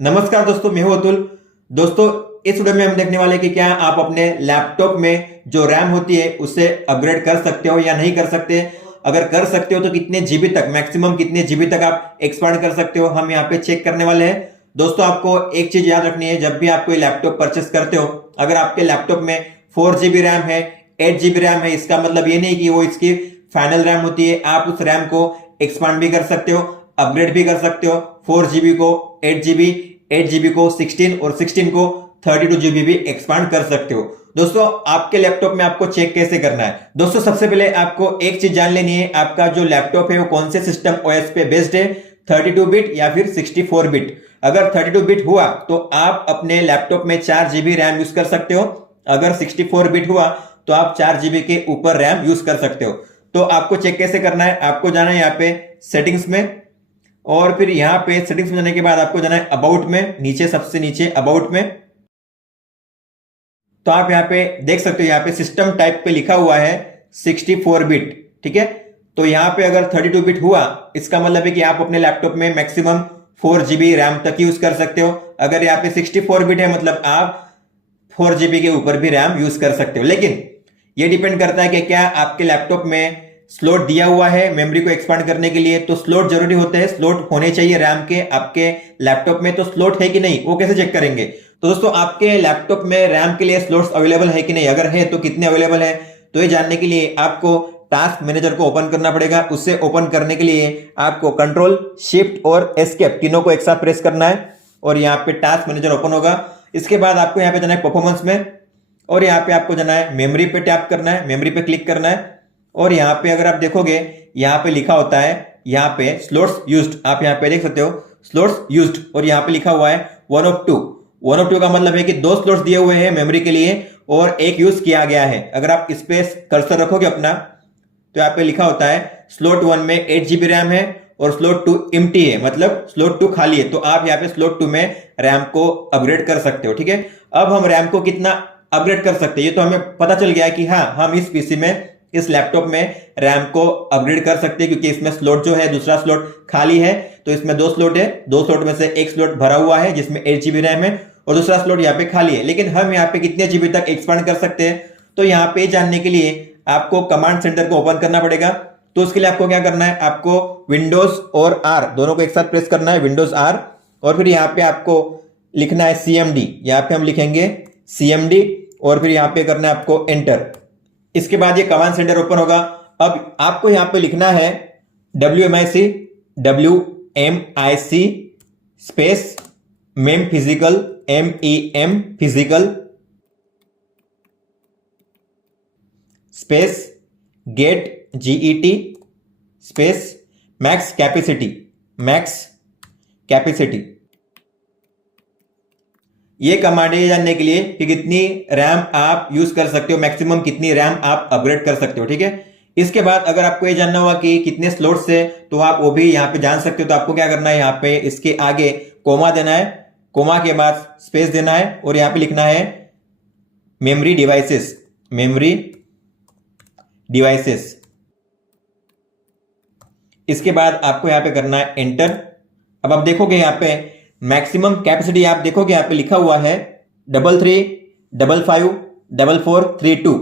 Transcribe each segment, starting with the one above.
नमस्कार दोस्तों, मैं हूं अतुल। दोस्तों, इस वीडियो में हम देखने वाले हैं कि क्या आप अपने लैपटॉप में जो रैम होती है उसे अपग्रेड कर सकते हो या नहीं कर सकते। अगर कर सकते हो तो कितने जीबी तक, मैक्सिमम कितने जीबी तक आप एक्सपांड कर सकते हो, हम यहाँ पे चेक करने वाले हैं। दोस्तों, आपको एक चीज याद रखनी है, जब भी आप कोई लैपटॉप परचेस करते हो, अगर आपके लैपटॉप में 4 GB रैम है, 8 GB रैम है, इसका मतलब ये नहीं कि वो इसकी फाइनल रैम होती है। आप उस रैम को एक्सपांड भी कर सकते हो, अपग्रेड भी कर सकते हो। 4 GB को 8 GB, 8 GB को 16 और 16 को 32 GB भी एक्सपांड कर सकते हो। दोस्तों, आपके लैपटॉप में आपको चेक कैसे करना है? दोस्तों, सबसे पहले आपको एक चीज जान लेनी है, आपका जो लैपटॉप है वो कौन से सिस्टम ओएस पे बेस्ड है, 32 बिट या फिर 64 बिट। अगर 32 बिट हुआ तो आप अपने लैपटॉप में 4 GB रैम यूज कर सकते हो। अगर 64 बिट हुआ तो आप 4 GB के ऊपर रैम यूज कर सकते हो। तो आपको चेक कैसे करना है? आपको जाना है यहाँ पे सेटिंग्स में, और फिर यहां पे सेटिंग्स में जाने के बाद आपको जाना है अबाउट में, नीचे सबसे नीचे अबाउट में। तो आप यहां पे देख सकते हो, यहां पे सिस्टम टाइप पे लिखा हुआ है 64 बिट। ठीक है, तो यहां पे अगर 32 बिट हुआ, इसका मतलब है कि आप अपने लैपटॉप में मैक्सिमम 4 GB रैम तक यूज कर सकते हो। अगर यहाँ पे 64 बिट है, मतलब आप 4 GB के ऊपर भी रैम यूज कर सकते हो। लेकिन ये डिपेंड करता है कि क्या आपके लैपटॉप में स्लॉट दिया हुआ है मेमोरी को एक्सपांड करने के लिए। तो स्लॉट जरूरी होते हैं, स्लॉट होने चाहिए रैम के आपके लैपटॉप में। तो स्लॉट है कि नहीं, वो कैसे चेक करेंगे? तो दोस्तों, आपके लैपटॉप में रैम के लिए स्लॉट्स अवेलेबल है कि नहीं, अगर है तो कितने अवेलेबल है, तो ये जानने के लिए आपको टास्क मैनेजर को ओपन करना पड़ेगा। उससे ओपन करने के लिए आपको कंट्रोल शिफ्ट और एस्केप तीनों को एक साथ प्रेस करना है, और यहाँ पे टास्क मैनेजर ओपन होगा। इसके बाद आपको यहाँ पे जाना है परफॉर्मेंस में, और यहाँ पे आपको जाना है मेमोरी पे टैप करना है, मेमोरी पे क्लिक करना है। और यहाँ पे अगर आप देखोगे, यहाँ पे लिखा होता है, यहाँ पे स्लॉट्स यूज्ड, आप यहाँ पे देख सकते हो स्लॉट्स यूज्ड, और यहाँ पे लिखा हुआ है 1 of 2। 1 of 2 का मतलब है कि 2 स्लॉट्स दिए हुए हैं मेमोरी के लिए और एक यूज किया गया है। अगर आप इस पे कर्सर रखोगे अपना, तो यहाँ पे लिखा होता है स्लॉट 1 में 8 GB रैम है और स्लॉट 2 एम्प्टी है, मतलब स्लॉट 2 खाली है। तो आप यहाँ पे स्लॉट 2 में रैम को अपग्रेड कर सकते हो। ठीक है, अब हम रैम को कितना अपग्रेड कर सकते हैं, ये तो हमें पता चल गया है कि हाँ, हम इस पीसी में, इस लैपटॉप में रैम को अपग्रेड कर सकते हैं, क्योंकि इसमें स्लॉट जो है, दूसरा स्लॉट खाली है। तो इसमें 2 स्लॉट है, 2 स्लॉट में से एक स्लॉट भरा हुआ है जिसमें 8 GB रैम है, और दूसरा स्लॉट यहाँ पे खाली है। लेकिन हम यहाँ पे कितने जीबी तक एक्सपांड कर सकते हैं, तो यहाँ पे जानने के लिए आपको कमांड सेंटर को ओपन करना पड़ेगा। तो उसके लिए आपको क्या करना है, आपको विंडोज और आर दोनों को एक साथ प्रेस करना है, विंडोज आर, और फिर यहाँ पे आपको लिखना है CMD। यहाँ पे हम लिखेंगे CMD, और फिर यहाँ पे करना है आपको एंटर। इसके बाद ये कमांड सेंटर ओपन होगा। अब आपको यहां पे लिखना है WMIC space MEM physical, MEM physical space get GET space max capacity. ये कमांड है जानने के लिए कि कितनी रैम आप यूज कर सकते हो, मैक्सिमम कितनी रैम आप अपग्रेड कर सकते हो। ठीक है, इसके बाद अगर आपको ये जानना हुआ कि कितने स्लॉट्स है, तो आप वो भी यहाँ पे जान सकते हो। तो आपको क्या करना है, यहाँ पे इसके आगे कोमा देना है, कोमा के बाद स्पेस देना है, और यहाँ पे लिखना है मेमोरी डिवाइसेस। इसके बाद आपको यहाँ पे करना है एंटर। अब आप देखोगे यहाँ पे मैक्सिमम कैपेसिटी, आप देखोगे यहाँ पे लिखा हुआ है 33555432,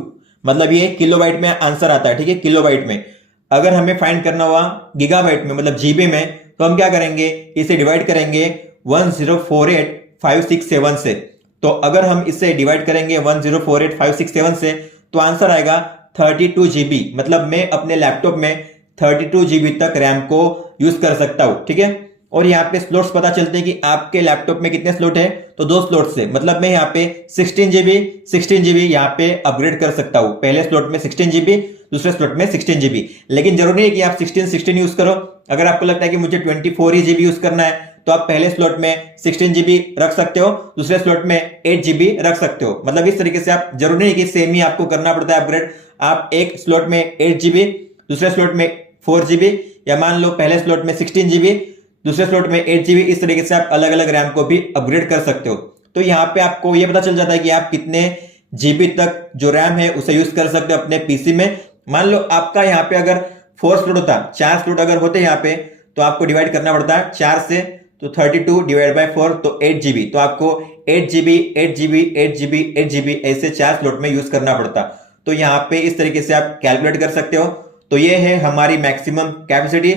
मतलब ये किलोबाइट में आंसर आता है। ठीक है, किलोबाइट में। अगर हमें फाइंड करना हुआ गीगाबाइट में, मतलब जीबी में, तो हम क्या करेंगे, इसे डिवाइड करेंगे 1048567 से। तो अगर हम इसे डिवाइड करेंगे 1048567 से, तो आंसर आएगा 32 GB। मतलब मैं अपने लैपटॉप में 32 GB तक रैम को यूज कर सकता हूं। ठीक है, और यहाँ पे स्लॉट्स पता चलते हैं कि आपके लैपटॉप में कितने स्लॉट है, तो 2 स्लॉट से, मतलब मैं यहाँ पे 16 GB यहाँ पे अपग्रेड कर सकता हूँ। पहले स्लॉट में 16 GB, दूसरे स्लॉट में 16 GB। लेकिन जरूरी है कि आप 16 यूज करो। अगर आपको लगता है कि मुझे 24 ही GB यूज करना है, तो आप पहले स्लॉट में 16 GB रख सकते हो, दूसरे स्लॉट में 8 GB रख सकते हो। मतलब इस तरीके से आप, जरूरी है कि सेम ही आपको करना पड़ता है अपग्रेड। आप एक स्लॉट में 8 GB, दूसरे स्लॉट में 4 GB, या मान लो पहले स्लॉट में 16 GB, दूसरे स्लॉट में 8 GB, इस तरीके से आप अलग अलग रैम को भी अपग्रेड कर सकते हो। तो यहाँ पे आपको ये पता चल जाता है कि आप कितने जीबी तक जो रैम है उसे यूज कर सकते हो अपने पीसी में। मान लो आपका यहाँ पे अगर 4 स्लॉट होता, 4 स्लॉट अगर होते यहाँ पे, तो आपको डिवाइड करना पड़ता है 4 से। तो 32 डिवाइड बाय 4 तो 8 GB, तो आपको 8 GB 8 GB 8 GB 8 GB ऐसे 4 स्लॉट में यूज करना पड़ता। तो यहाँ पे इस तरीके से आप कैलकुलेट कर सकते हो। तो ये है हमारी मैक्सिमम कैपेसिटी।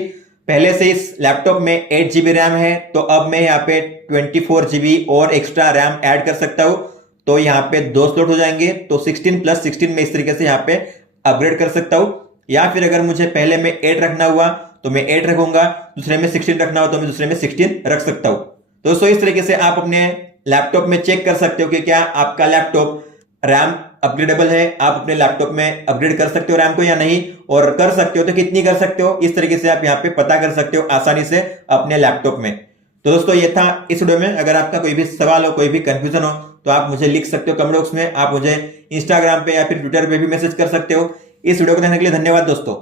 पहले से इस लैपटॉप में 8 GB रैम है, तो अब मैं यहाँ पे 24 GB और एक्स्ट्रा रैम ऐड कर सकता हूँ। तो यहाँ पे 2 स्लॉट हो जाएंगे, तो 16 + 16 में इस तरीके से यहाँ पे अपग्रेड कर सकता हूँ। या फिर अगर मुझे पहले में 8 रखना हुआ तो मैं 8 रखूंगा, दूसरे में 16 रखना हो तो मैं दूसरे में 16 रख सकता हूं। दोस्तों इस तरीके से आप अपने लैपटॉप में चेक कर सकते हो कि क्या आपका लैपटॉप रैम अपग्रेडेबल है, आप अपने लैपटॉप में अपग्रेड कर सकते हो रैम को या नहीं, और कर सकते हो तो कितनी कर सकते हो। इस तरीके से आप यहाँ पे पता कर सकते हो आसानी से अपने लैपटॉप में। तो दोस्तों ये था इस वीडियो में। अगर आपका कोई भी सवाल हो, कोई भी कंफ्यूजन हो, तो आप मुझे लिख सकते हो कमेंट बॉक्स में। आप मुझे इंस्टाग्राम पे या फिर ट्विटर पे भी मैसेज कर सकते हो। इस वीडियो को देखने के लिए धन्यवाद दोस्तों।